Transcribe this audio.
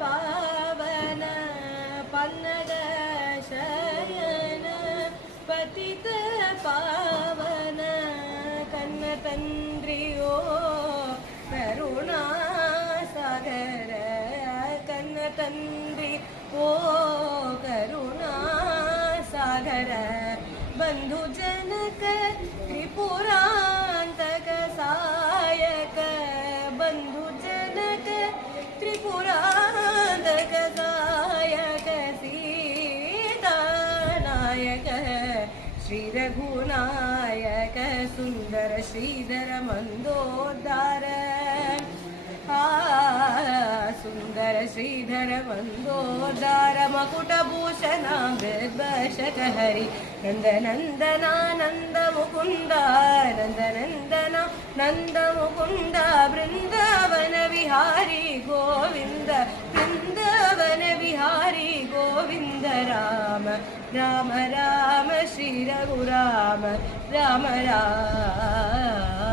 पावन पन्नग शयन पतित पावन कन्नतंद्रियो करुणा सागर कन्नतंद्रि ओ करुणा सागर बंधु जनक त्रिपुरांतक सायक बंधु जनक त्रिपुरांतक सायक सीतानायक श्री रघुनायक सुंदर श्रीधर मंदोदार सुंदर श्रीधर मंदोदार मकुटभूषण बिर्बशक हरि नंदनंदना नंद मुकुंद नंदनंदना नंद मुकुंद वृंदावन विहारी गोविंद वृंदावन विहारी गोविंद राम राम राम श्री रघुराम राम राम